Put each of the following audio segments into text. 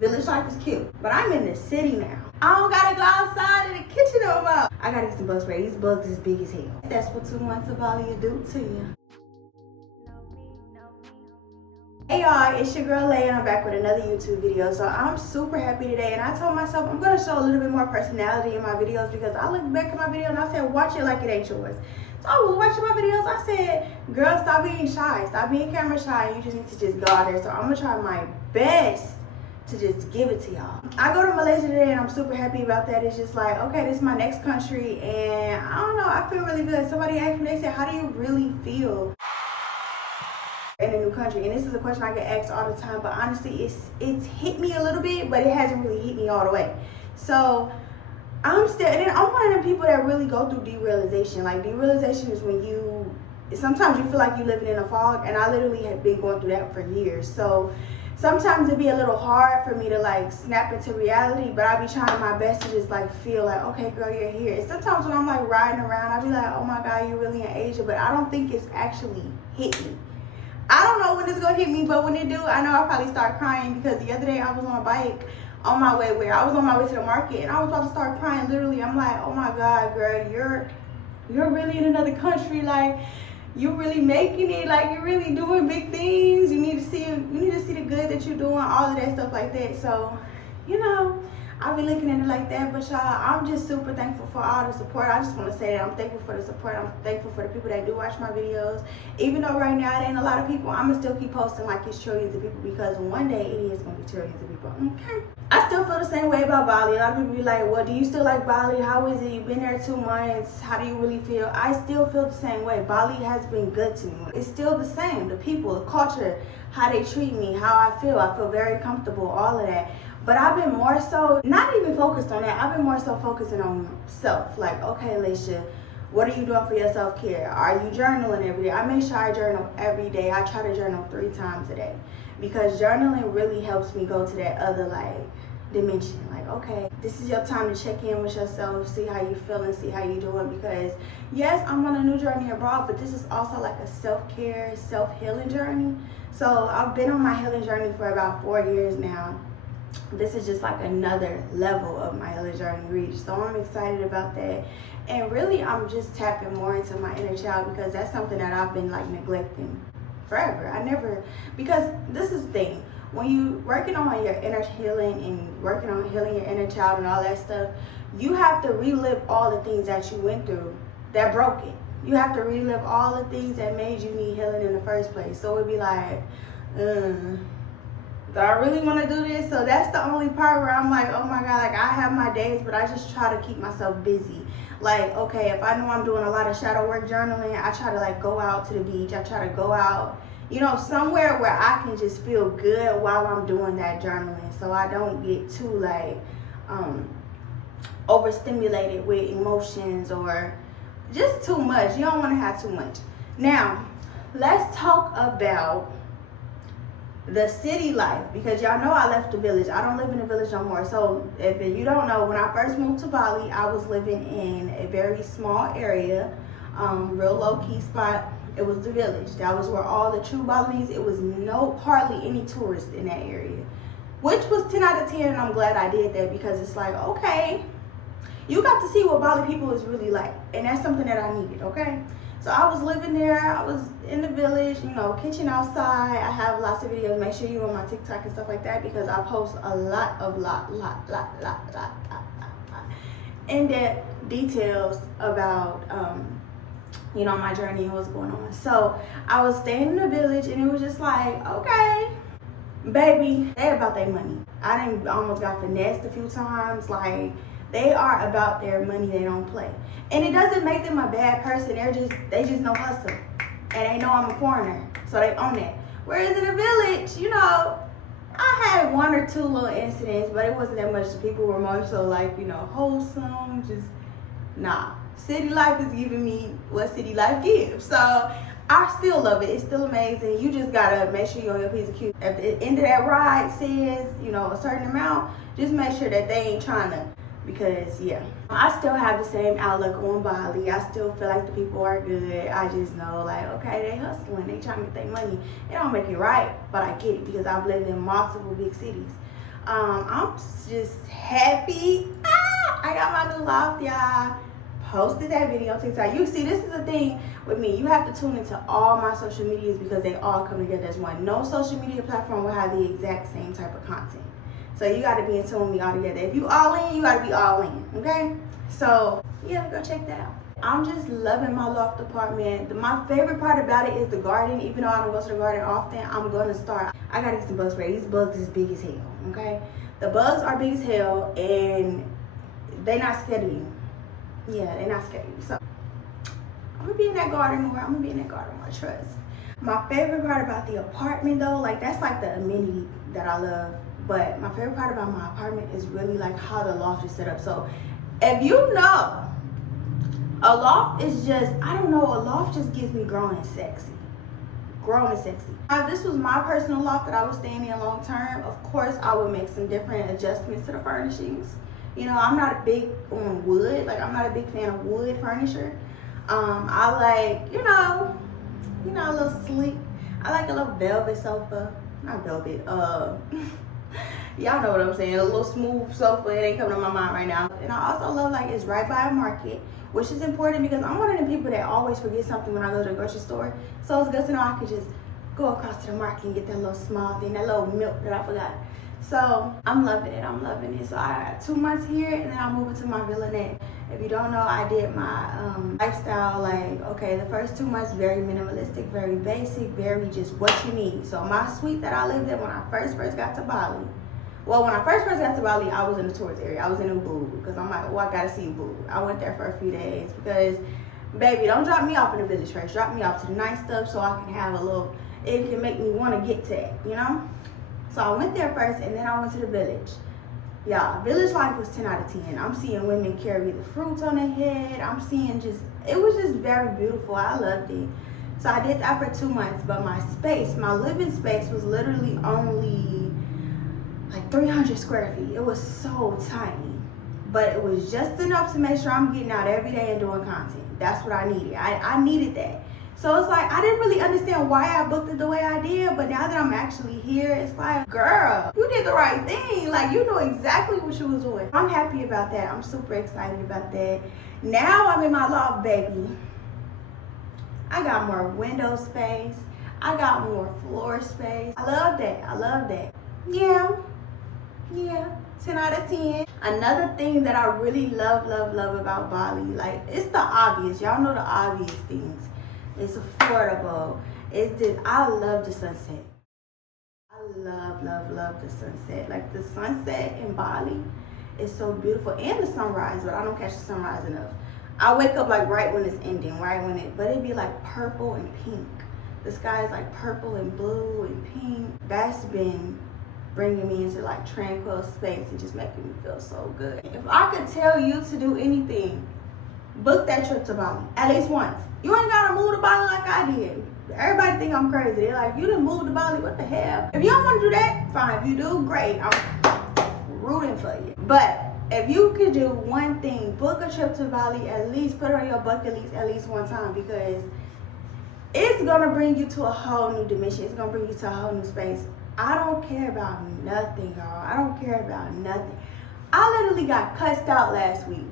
Village life is cute, but I'm in the city now. I don't gotta go outside in the kitchen no more. I gotta get some bug spray. These bugs is big as hell. That's what 2 months of Bali will do to you. Hey y'all, it's your girl Leigh and I'm back with another YouTube video. So I'm super happy today, and I told myself I'm gonna show a little bit more personality in my videos because I looked back at my video and I said, watch it like it ain't yours. So I was watching my videos, I said, girl, stop being shy, stop being camera shy, you just need to just go out there. So I'm gonna try my best to just give it to y'all. I go to Malaysia today and I'm super happy about that. It's just like, okay, this is my next country and I don't know, I feel really good. Somebody asked me, they said, how do you really feel in a new country? And this is a question I get asked all the time, but honestly it's hit me a little bit, but it hasn't really hit me all the way. So I'm one of them people that really go through derealization. Like, derealization is when sometimes you feel like you're living in a fog, and I literally have been going through that for years. So sometimes it'd be a little hard for me to like snap into reality, but I be trying my best to just like feel like, okay girl, you're here. And sometimes when I'm like riding around, I be like, oh my God, you're really in Asia, but I don't think it's actually hit me. I don't know when it's gonna hit me, but when it do, I know I'll probably start crying, because the other day I was on a bike on my way to the market, and I was about to start crying. Literally, I'm like, oh my God, girl, you're really in another country. Like, you're really making it. Like, you're really doing big things. You need to see the good that you're doing, all of that stuff like that. So, you know, I be looking at it like that. But y'all, I'm just super thankful for all the support. I just want to say that I'm thankful for the support. I'm thankful for the people that do watch my videos. Even though right now it ain't a lot of people, I'm gonna still keep posting like it's trillions of people, because one day it is gonna be trillions of people. Okay. I still feel the same way about Bali. A lot of people be like, well, do you still like Bali? How is it? You've been there 2 months. How do you really feel? I still feel the same way. Bali has been good to me. It's still the same. The people, the culture, how they treat me, how I feel very comfortable, all of that. But I've been more so, not even focused on that, I've been more so focusing on self. Like, okay, Alicia, what are you doing for your self-care? Are you journaling every day? I make sure I journal every day. I try to journal 3 times a day, because journaling really helps me go to that other like dimension. Like, okay, this is your time to check in with yourself, see how you feeling, see how you doing. Because yes, I'm on a new journey abroad, but this is also like a self-care, self-healing journey. So I've been on my healing journey for about 4 years now. This is just like another level of my healing journey reached. So I'm excited about that. And really, I'm just tapping more into my inner child, because that's something that I've been like neglecting forever. Because this is the thing. When you working on your inner healing and working on healing your inner child and all that stuff, you have to relive all the things that you went through that broke it. You have to relive all the things that made you need healing in the first place. So it'd be like, do I really want to do this? So that's the only part where I'm like, oh my God, like I have my days, but I just try to keep myself busy. Like, okay, if I know I'm doing a lot of shadow work journaling, I try to like go out to the beach. I try to go out, you know, somewhere where I can just feel good while I'm doing that journaling. So I don't get too like overstimulated with emotions or just too much. You don't want to have too much. Now, let's talk about the city life, because y'all know I left the village. I don't live in the village no more. So if you don't know, when I first moved to Bali, I was living in a very small area, real low-key spot. It was the village. That was where all the true Balinese, it was hardly any tourists in that area, which was 10 out of 10, and I'm glad I did that, because it's like, okay, you got to see what Bali people is really like, and that's something that I needed, okay? So I was living there, I was in the village, you know, kitchen outside. I have lots of videos. Make sure you on my TikTok and stuff like that, because I post a lot of in-depth details about, you know, my journey and what's going on. So I was staying in the village, and it was just like, okay, baby, they about their money. I done almost got finessed a few times. Like, they are about their money. They don't play. And it doesn't make them a bad person. They just know hustle. And they know I'm a foreigner. So they own it. Whereas in the village, you know, I had 1 or 2 little incidents, but it wasn't that much. People were more so like, you know, wholesome, just nah. City life is giving me what city life gives. So I still love it. It's still amazing. You just gotta make sure you're on your piece of cute. At the end of that ride says, you know, a certain amount, just make sure that they ain't trying to, because yeah, I still have the same outlook on Bali. I still feel like the people are good. I just know, like, okay, they hustling, they trying to get their money. It don't make it right, but I get it, because I've lived in multiple big cities. I'm just happy. I got my new loft, y'all. Posted that video on TikTok. You see, this is the thing with me. You have to tune into all my social medias because they all come together as one. No social media platform will have the exact same type of content. So you got to be in tune with me all together. If you all in, you got to be all in, okay? So, yeah, go check that out. I'm just loving my loft apartment. My favorite part about it is the garden. Even though I don't go to the garden often, I'm going to start. I got to get some bug spray. These bugs is big as hell, okay? The bugs are big as hell, and they not scared of you. Yeah, they're not scared of you. So, I'm going to be in that garden more. Trust. My favorite part about the apartment, though, like, that's like the amenity that I love. But my favorite part about my apartment is really like how the loft is set up. So if you know, a loft is just, I don't know, a loft just gives me grown and sexy. Grown and sexy. Now, if this was my personal loft that I was staying in long term, of course I would make some different adjustments to the furnishings. You know, I'm not a big on wood. Like, I'm not a big fan of wood furniture. I like, you know, a little sleek. I like a little velvet sofa. Not velvet, y'all know what I'm saying, a little smooth sofa. It ain't coming to my mind right now. And I also love, like, it's right by a market, which is important because I'm one of the people that always forget something when I go to the grocery store. So it's good to know I could just go across to the market and get that little small thing, that little milk that I forgot. So I'm loving it. So I got 2 months here, and then I'm moving to my villanette. If you don't know, I did my lifestyle, like, okay, the first 2 months, very minimalistic, very basic, very just what you need. So my suite that I lived in when I first got to Bali, well, when I first got to Bali, I was in the tourist area. I was in Ubud because I'm like, oh, I gotta see Ubud. I went there for a few days because, baby, don't drop me off in the village first. Drop me off to the nice stuff so I can have a little, it can make me want to get to it, you know? So I went there first, and then I went to the village. Yeah, village life was 10 out of 10. I'm seeing women carry the fruits on their head. I'm seeing just, it was just very beautiful. I loved it. So I did that for 2 months, but my space, my living space was literally only like 300 square feet. It was so tiny, but it was just enough to make sure I'm getting out every day and doing content. That's what I needed. I needed that. So it's like, I didn't really understand why I booked it the way I did, but now that I'm actually here, it's like, girl, you did the right thing. Like, you know exactly what you was doing. I'm happy about that. I'm super excited about that. Now I'm in my loft, baby. I got more window space. I got more floor space. I love that. Yeah, 10 out of 10. Another thing that I really love about Bali, like, it's the obvious. Y'all know the obvious things. It's affordable. I love the sunset. I love the sunset. Like, the sunset in Bali is so beautiful, and the sunrise, but I don't catch the sunrise enough. I wake up like right when it's ending, but it'd be like purple and pink. The sky is like purple and blue and pink. That's been bringing me into like tranquil space and just making me feel so good. If I could tell you to do anything, book that trip to Bali at least once. You ain't gotta move to Bali like I did. Everybody think I'm crazy. They're like, you didn't move to Bali, what the hell? If you don't want to do that, fine. If you do, great. I'm rooting for you. But if you could do one thing, book a trip to Bali, at least put it on your bucket list at least one time, because it's gonna bring you to a whole new dimension. It's gonna bring you to a whole new space. I don't care about nothing, y'all. I don't care about nothing. I literally got cussed out last week,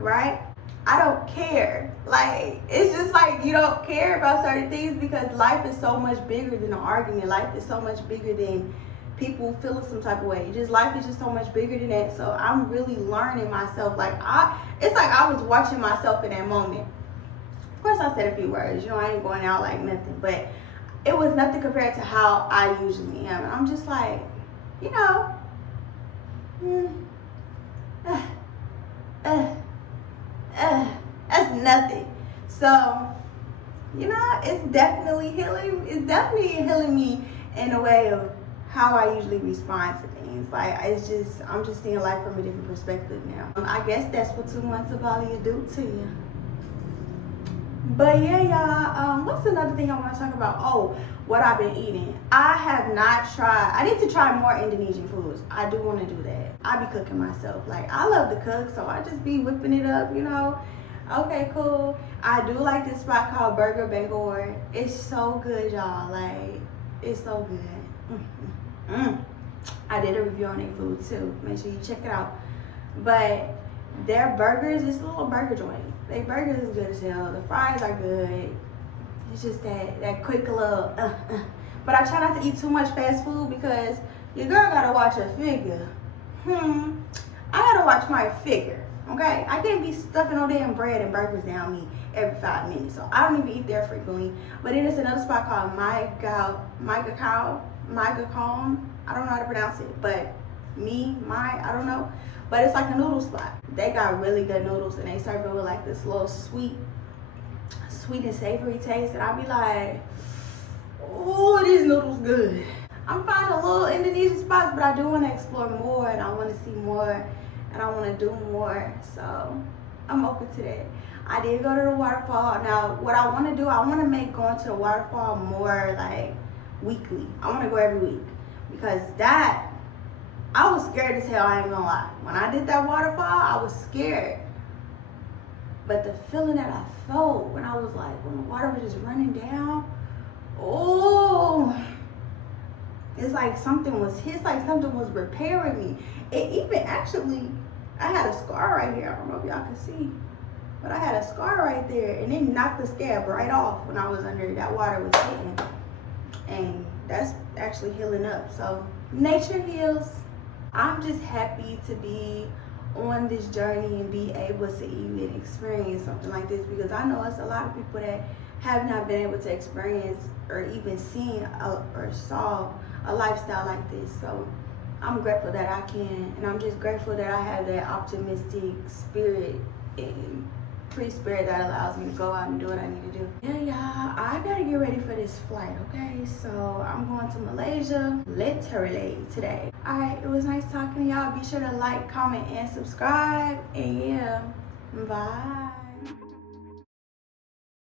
right? I don't care. Like, it's just like you don't care about certain things because life is so much bigger than an argument. Life is so much bigger than people feeling some type of way. Life is just so much bigger than that. So I'm really learning myself. Like, it's like I was watching myself in that moment. Of course, I said a few words. You know, I ain't going out like nothing, but it was nothing compared to how I usually am. And I'm just like, you know, that's nothing. So, you know, it's definitely healing. It's definitely healing me in a way of how I usually respond to things. Like, it's just, I'm just seeing life from a different perspective now. I guess that's what 2 months of Bali will do to you. But yeah, y'all, what's another thing I want to talk about? Oh, what I've been eating. I have not tried, I need to try more Indonesian foods. I do want to do that. I be cooking myself. Like, I love to cook, so I just be whipping it up, you know. Okay, cool. I do like this spot called Burger Bangor. It's so good, y'all. Like, it's so good. I did a review on their food too. Make sure you check it out. But their burgers, it's a little burger joint. Their burgers is good as hell. The fries are good. It's just that quick little But I try not to eat too much fast food because your girl gotta watch her figure. I gotta watch my figure, okay? I can't be stuffing no damn bread and burgers down me every 5 minutes. So I don't even eat there frequently. But then there's another spot called Micah Calm. I don't know how to pronounce it, but I don't know. But it's like a noodle spot. They got really good noodles and they serve it with like this little sweet and savory taste. And I'll be like, oh, these noodles good. I'm finding a little Indonesian spots, but I do want to explore more and I want to see more and I want to do more. So I'm open to that. I did go to the waterfall. Now, what I want to do, I want to make going to the waterfall more like weekly. I want to go every week because I was scared as hell, I ain't gonna lie. When I did that waterfall, I was scared. But the feeling that I felt when I was like, when the water was just running down, oh, it's like something was repairing me. It even actually, I had a scar right here. I don't know if y'all can see, but I had a scar right there and it knocked the scab right off when I was under that water was hitting. And that's actually healing up. So nature heals. I'm just happy to be on this journey and be able to even experience something like this because I know it's a lot of people that have not been able to experience or even seen or saw a lifestyle like this. So I'm grateful that I can, and I'm just grateful that I have that optimistic spirit and free spirit that allows me to go out and do what I need to do. Yeah, y'all, I gotta get ready for this flight, okay? So I'm going to Malaysia literally today. All right, it was nice talking to y'all. Be sure to like, comment, and subscribe. And yeah, bye.